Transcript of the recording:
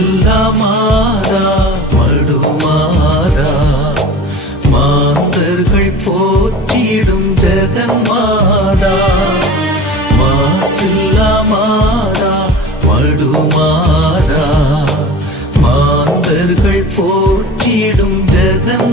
மாசில்லா மாதா மடுமாதா மாந்தர்கள் போற்றிடும் ஜெகன்மாதா மாசில்லா மாதா மடுமாதா மாந்தர்கள் போற்றிடும் ஜெகன்